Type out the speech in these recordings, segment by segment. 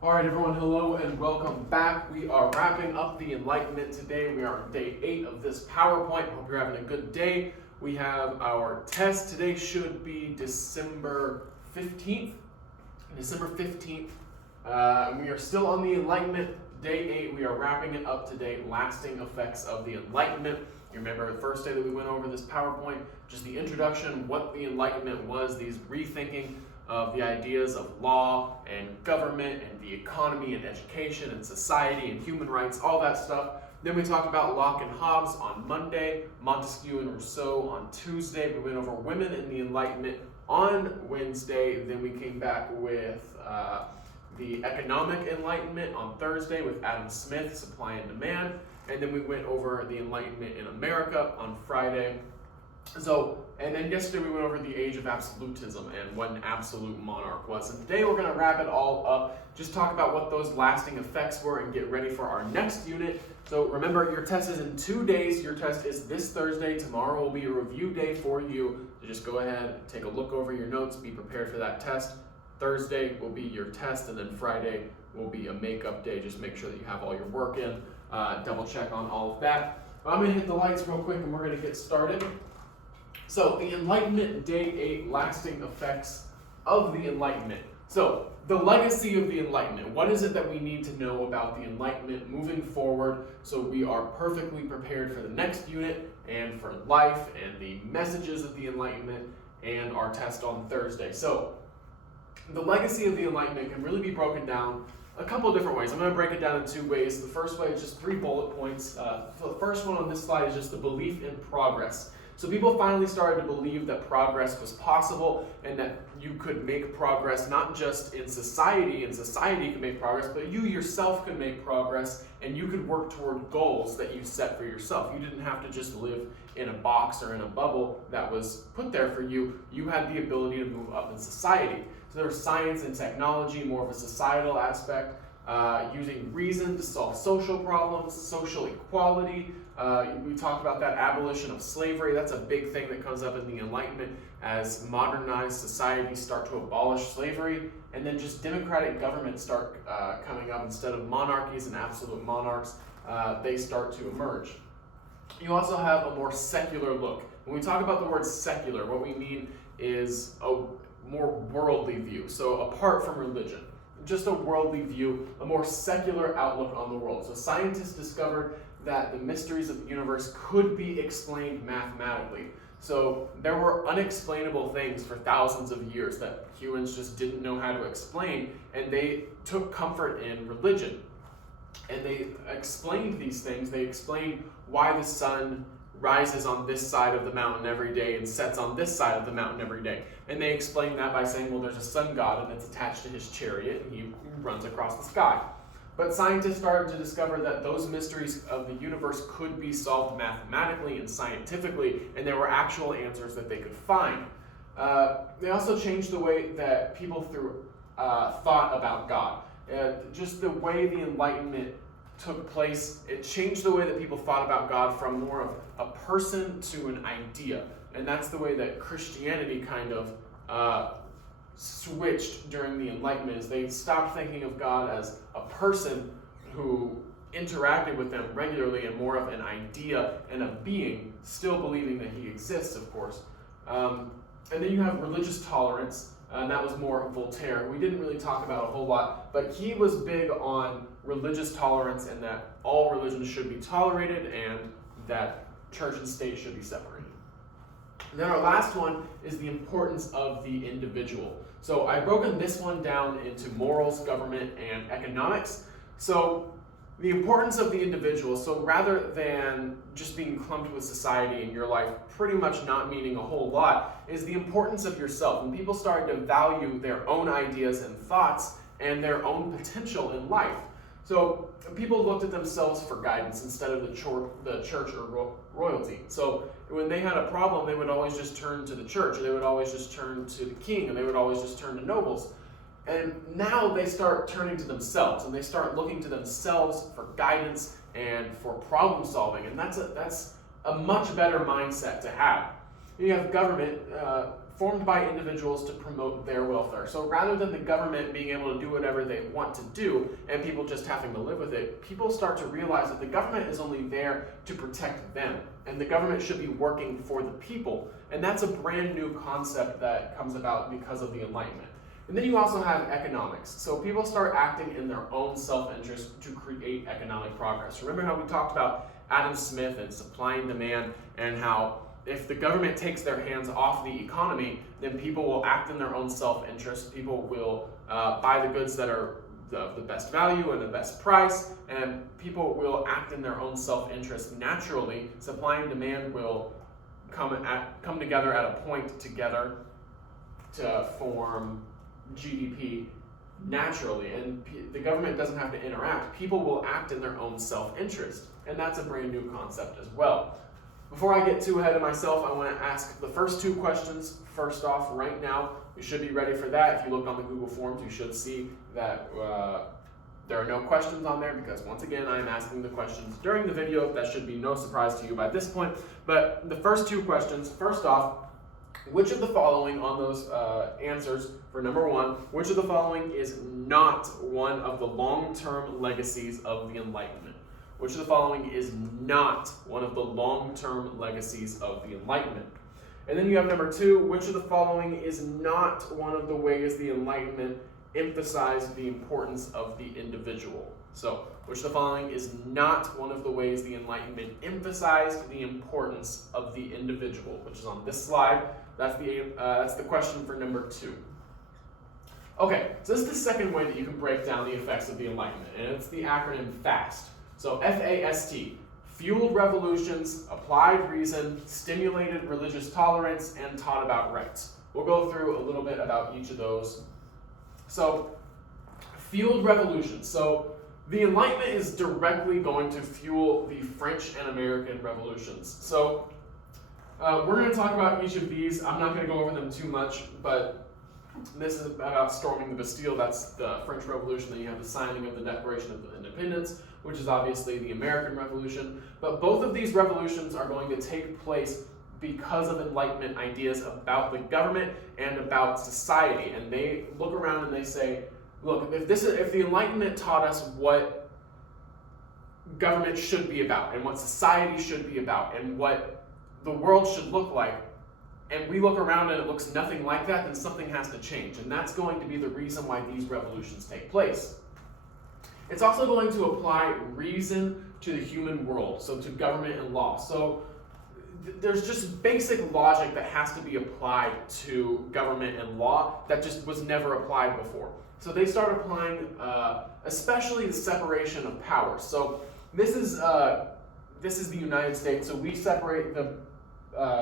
All right, everyone, hello and welcome back. We are wrapping up the Enlightenment today. We are on day 8 of this PowerPoint. Hope you're having a good day. We have our test. Today should be December 15th. And we are still on the Enlightenment. Day 8, we are wrapping it up today. Lasting effects of the Enlightenment. You remember the first day that we went over this PowerPoint, just the introduction, what the Enlightenment was, these rethinking of the ideas of law and government and the economy and education and society and human rights, all that stuff. Then we talked about Locke and Hobbes on Monday, Montesquieu and Rousseau on Tuesday. We went over women in the Enlightenment on Wednesday. Then we came back with the economic enlightenment on Thursday with Adam Smith, supply and demand. And then we went over the Enlightenment in America on Friday. And then yesterday we went over the age of absolutism and what an absolute monarch was. And today we're going to wrap it all up, just talk about what those lasting effects were and get ready for our next unit. So remember, your test is in 2 days. Your test is this Thursday. Tomorrow will be a review day for you. So just go ahead, take a look over your notes, be prepared for that test. Thursday will be your test, and then Friday will be a makeup day. Just make sure that you have all your work in. Double check on all of that. I'm going to hit the lights real quick and we're going to get started. So the Enlightenment, day 8, lasting effects of the Enlightenment. So the legacy of the Enlightenment. What is it that we need to know about the Enlightenment moving forward so we are perfectly prepared for the next unit and for life and the messages of the Enlightenment and our test on Thursday. So the legacy of the Enlightenment can really be broken down a couple of different ways. I'm going to break it down in 2 ways. The first way is just 3 bullet points. So the first one on this slide is just the belief in progress. So people finally started to believe that progress was possible and that you could make progress not just in society, and society could make progress, but you yourself could make progress and you could work toward goals that you set for yourself. You didn't have to just live in a box or in a bubble that was put there for you. You had the ability to move up in society. So there was science and technology, more of a societal aspect, using reason to solve social problems, social equality. We talked about that abolition of slavery. That's a big thing that comes up in the Enlightenment as modernized societies start to abolish slavery, and then just democratic governments start coming up instead of monarchies and absolute monarchs. They start to emerge. You also have a more secular look. When we talk about the word secular, what we mean is a more worldly view. So apart from religion, just a worldly view, a more secular outlook on the world. So scientists discovered that the mysteries of the universe could be explained mathematically. So there were unexplainable things for thousands of years that humans just didn't know how to explain, and they took comfort in religion. And they explained these things. They explained why the sun rises on this side of the mountain every day and sets on this side of the mountain every day. And they explain that by saying, well, there's a sun god and it's attached to his chariot and he runs across the sky. But scientists started to discover that those mysteries of the universe could be solved mathematically and scientifically, and there were actual answers that they could find. They also changed the way that people thought about God. Just the way the Enlightenment took place, it changed the way that people thought about God from more of a person to an idea. And that's the way that Christianity kind of switched during the Enlightenment, is they stopped thinking of God as a person who interacted with them regularly and more of an idea and a being, still believing that he exists, of course. And then you have religious tolerance, and that was more Voltaire. We didn't really talk about a whole lot, but he was big on religious tolerance and that all religions should be tolerated and that church and state should be separated. And then our last one is the importance of the individual. So I've broken this one down into morals, government, and economics. So the importance of the individual, so rather than just being clumped with society in your life, pretty much not meaning a whole lot, is the importance of yourself. And people started to value their own ideas and thoughts and their own potential in life. So people looked at themselves for guidance instead of the church or royalty. So when they had a problem, they would always just turn to the church, or they would always just turn to the king, and they would always just turn to nobles. And now they start turning to themselves, and they start looking to themselves for guidance and for problem solving. And that's a much better mindset to have. You have government. formed by individuals to promote their welfare. So rather than the government being able to do whatever they want to do and people just having to live with it, people start to realize that the government is only there to protect them, and the government should be working for the people. And that's a brand new concept that comes about because of the Enlightenment. And then you also have economics. So people start acting in their own self-interest to create economic progress. Remember how we talked about Adam Smith and supply and demand, and how if the government takes their hands off the economy, then people will act in their own self-interest. People will buy the goods that are the best value and the best price, and people will act in their own self-interest naturally. Supply and demand will come together at a point together to form GDP naturally, and the government doesn't have to interact. People will act in their own self-interest, and that's a brand new concept as well. Before I get too ahead of myself, I want to ask the first two questions. First off, right now, you should be ready for that. If you look on the Google Forms, you should see that there are no questions on there, because once again, I am asking the questions during the video. That should be no surprise to you by this point. But the first two questions, first off, which of the following on those answers for number one, which of the following is not one of the long-term legacies of the Enlightenment? Which of the following is not one of the long-term legacies of the Enlightenment? And then you have number two, which of the following is not one of the ways the Enlightenment emphasized the importance of the individual? So, which of the following is not one of the ways the Enlightenment emphasized the importance of the individual, which is on this slide. That's the question for number two. Okay, so this is the second way that you can break down the effects of the Enlightenment, and it's the acronym FAST. So F-A-S-T, fueled revolutions, applied reason, stimulated religious tolerance, and taught about rights. We'll go through a little bit about each of those. So, fueled revolutions. So, the Enlightenment is directly going to fuel the French and American revolutions. So, we're going to talk about each of these. I'm not going to go over them too much, but this is about storming the Bastille. That's the French Revolution. Then you have the signing of the Declaration of Independence, which is obviously the American Revolution. But both of these revolutions are going to take place because of Enlightenment ideas about the government and about society. And they look around and they say, look, if the Enlightenment taught us what government should be about and what society should be about and what the world should look like, and we look around and it looks nothing like that, then something has to change. And that's going to be the reason why these revolutions take place. It's also going to apply reason to the human world, so to government and law. So there's just basic logic that has to be applied to government and law that just was never applied before. So they start applying, especially the separation of powers. So this is the United States. So we separate the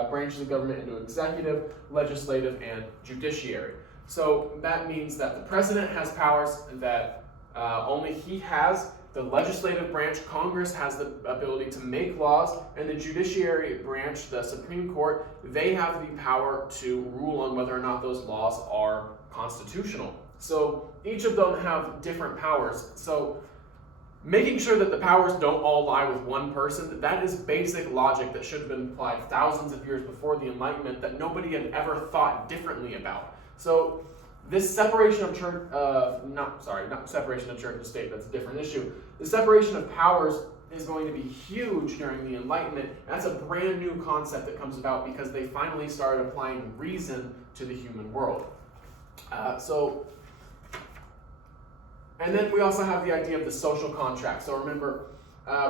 branches of government into executive, legislative, and judiciary. So that means that the president has powers that only he has. The legislative branch, Congress, has the ability to make laws, and the judiciary branch, the Supreme Court, they have the power to rule on whether or not those laws are constitutional. So each of them have different powers. So making sure that the powers don't all lie with one person, that is basic logic that should have been applied thousands of years before the Enlightenment that nobody had ever thought differently about. So this separation of church, not separation of church and state, that's a different issue. The separation of powers is going to be huge during the Enlightenment. That's a brand new concept that comes about because they finally started applying reason to the human world. And then we also have the idea of the social contract. So remember,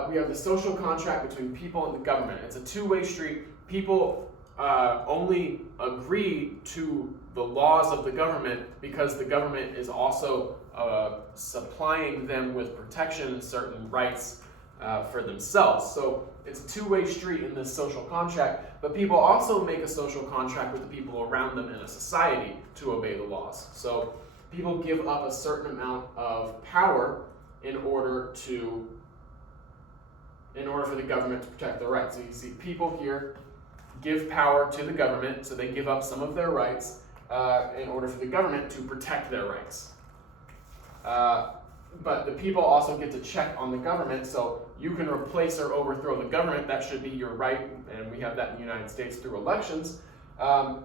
we have the social contract between people and the government. It's a two-way street. People only agree to the laws of the government because the government is also supplying them with protection and certain rights for themselves. So it's a two-way street in this social contract, but people also make a social contract with the people around them in a society to obey the laws. So people give up a certain amount of power in order for the government to protect their rights. So you see people here give power to the government, so they give up some of their rights in order for the government to protect their rights. But the people also get to check on the government, so you can replace or overthrow the government. That should be your right, and we have that in the United States through elections.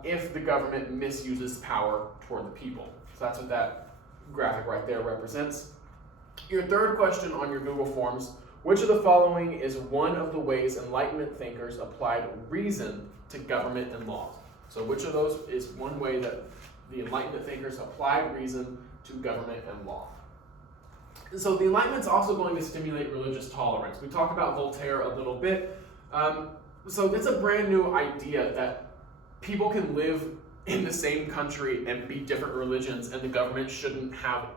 if the government misuses power toward the people. So that's what that graphic right there represents. Your third question on your Google Forms: which of the following is one of the ways Enlightenment thinkers applied reason to government and law? So which of those is one way that the Enlightenment thinkers applied reason to government and law? So the Enlightenment's also going to stimulate religious tolerance. We talked about Voltaire a little bit. So it's a brand new idea that people can live in the same country and be different religions, and the government shouldn't have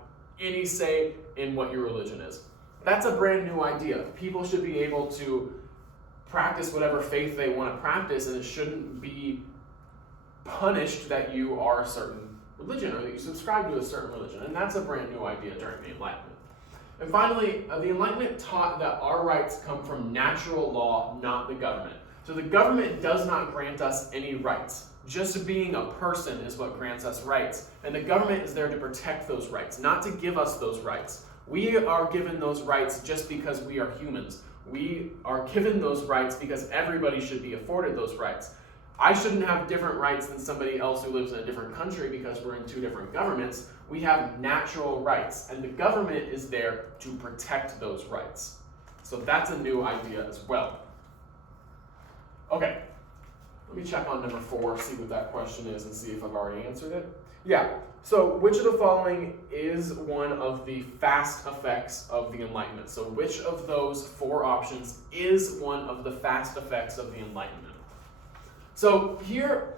any say in what your religion is. That's a brand new idea. People should be able to practice whatever faith they want to practice, and it shouldn't be punished that you are a certain religion or that you subscribe to a certain religion. And that's a brand new idea during the Enlightenment. And finally, the Enlightenment taught that our rights come from natural law, not the government. So the government does not grant us any rights. Just being a person is what grants us rights. And the government is there to protect those rights, not to give us those rights. We are given those rights just because we are humans. We are given those rights because everybody should be afforded those rights. I shouldn't have different rights than somebody else who lives in a different country because we're in two different governments. We have natural rights, and the government is there to protect those rights. So that's a new idea as well. Okay, let me check on number 4, see what that question is, and see if I've already answered it. Yeah, so which of the following is one of the fast effects of the Enlightenment? So which of those 4 options is one of the fast effects of the Enlightenment? So here,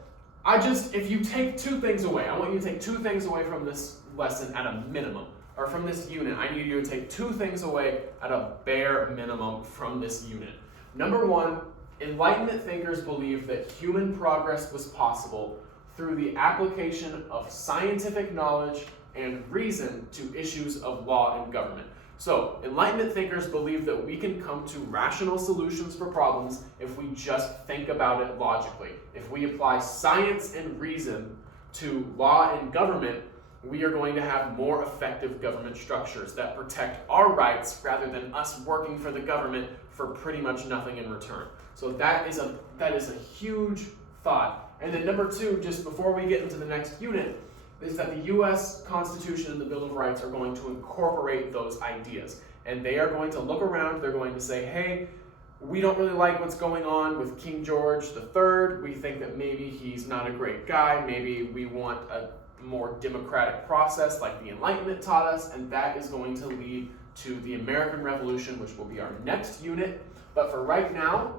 if you take 2 things away, I want you to take 2 things away from this lesson at a minimum, or from this unit. I need you to take 2 things away at a bare minimum from this unit. Number 1, Enlightenment thinkers believed that human progress was possible through the application of scientific knowledge and reason to issues of law and government. So, Enlightenment thinkers believe that we can come to rational solutions for problems if we just think about it logically. If we apply science and reason to law and government, we are going to have more effective government structures that protect our rights rather than us working for the government for pretty much nothing in return. So that is a huge thought. And then number 2, just before we get into the next unit, is that the U.S. Constitution and the Bill of Rights are going to incorporate those ideas. And they are going to look around, they're going to say, hey, we don't really like what's going on with King George III. We think that maybe he's not a great guy. Maybe we want a more democratic process like the Enlightenment taught us, and that is going to lead to the American Revolution, which will be our next unit. But for right now,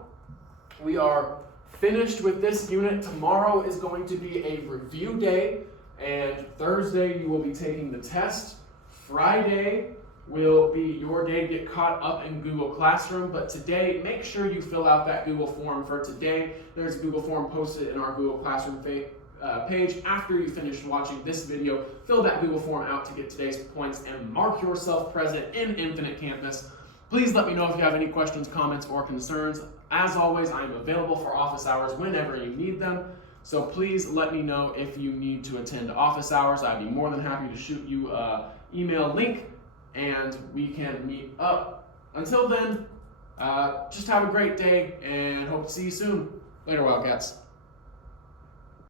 we are finished with this unit. Tomorrow is going to be a review day, and Thursday you will be taking the test. Friday will be your day to get caught up in Google Classroom, but today, make sure you fill out that Google form for today. There's a Google form posted in our Google Classroom page. After you finish watching this video, fill that Google form out to get today's points and mark yourself present in Infinite Campus. Please let me know if you have any questions, comments, or concerns. As always, I am available for office hours whenever you need them. So please let me know if you need to attend office hours. I'd be more than happy to shoot you an email link and we can meet up. Until then, just have a great day and hope to see you soon. Later, Wildcats.